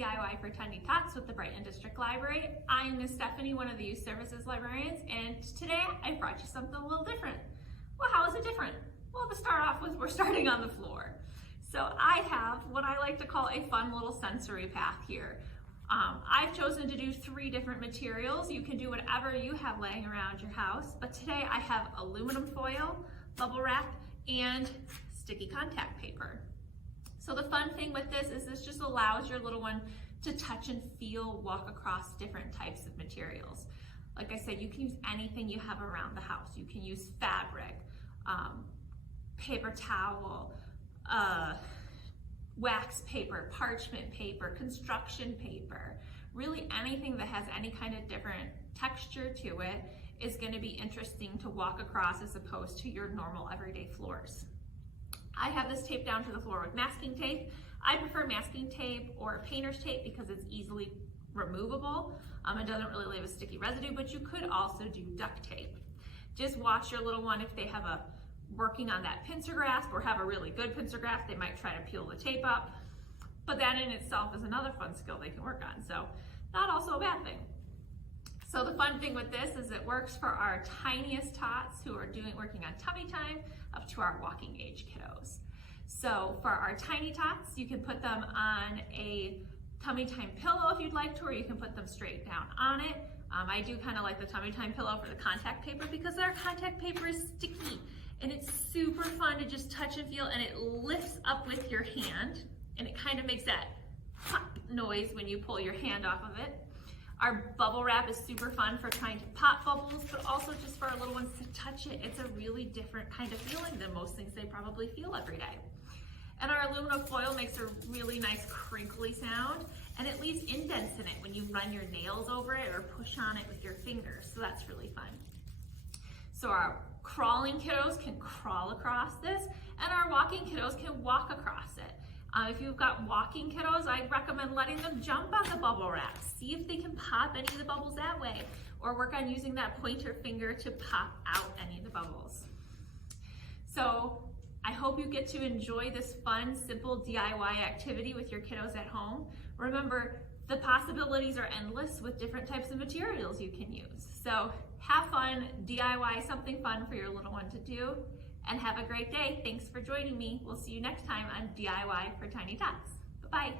DIY for Tiny Tots with the Brighton District Library. I'm Ms. Stephanie, one of the Youth Services Librarians, and today I brought you something a little different. Well, how is it different? Well, to start off with, we're starting on the floor. So I have what I like to call a fun little sensory path here. I've chosen to do 3 different materials. You can do whatever you have laying around your house, but today I have aluminum foil, bubble wrap, and sticky contact paper. So the fun thing with this is this just allows your little one to touch and feel, walk across different types of materials. Like I said, you can use anything you have around the house. You can use fabric, paper towel, wax paper, parchment paper, construction paper. Really anything that has any kind of different texture to it is going to be interesting to walk across as opposed to your normal everyday floors. I have this taped down to the floor with masking tape. I prefer masking tape or painter's tape because it's easily removable. It doesn't really leave a sticky residue, but you could also do duct tape. Just watch your little one if they have working on that pincer grasp or have a really good pincer grasp, they might try to peel the tape up. But that in itself is another fun skill they can work on. So not also a bad thing. So the fun thing with this is it works for our tiniest tots who are working on tummy time up to our walking age kiddos. So for our tiny tots, you can put them on a tummy time pillow if you'd like to, or you can put them straight down on it. I do kind of like the tummy time pillow for the contact paper because our contact paper is sticky and it's super fun to just touch and feel, and it lifts up with your hand and it kind of makes that pop noise when you pull your hand off of it. Our bubble wrap is super fun for trying to pop bubbles, but also just for our little ones to touch it. It's a really different kind of feeling than most things they probably feel every day. And our aluminum foil makes a really nice crinkly sound, and it leaves indents in it when you run your nails over it or push on it with your fingers, so that's really fun. So our crawling kiddos can crawl across this, and our walking kiddos can walk across it. If you've got walking kiddos, I'd recommend letting them jump on the bubble wrap. See if they can pop any of the bubbles that way, or work on using that pointer finger to pop out any of the bubbles. So I hope you get to enjoy this fun, simple DIY activity with your kiddos at home. Remember, the possibilities are endless with different types of materials you can use. So have fun, DIY something fun for your little one to do, and have a great day. Thanks for joining me. We'll see you next time on DIY for Tiny Tots. Bye-bye.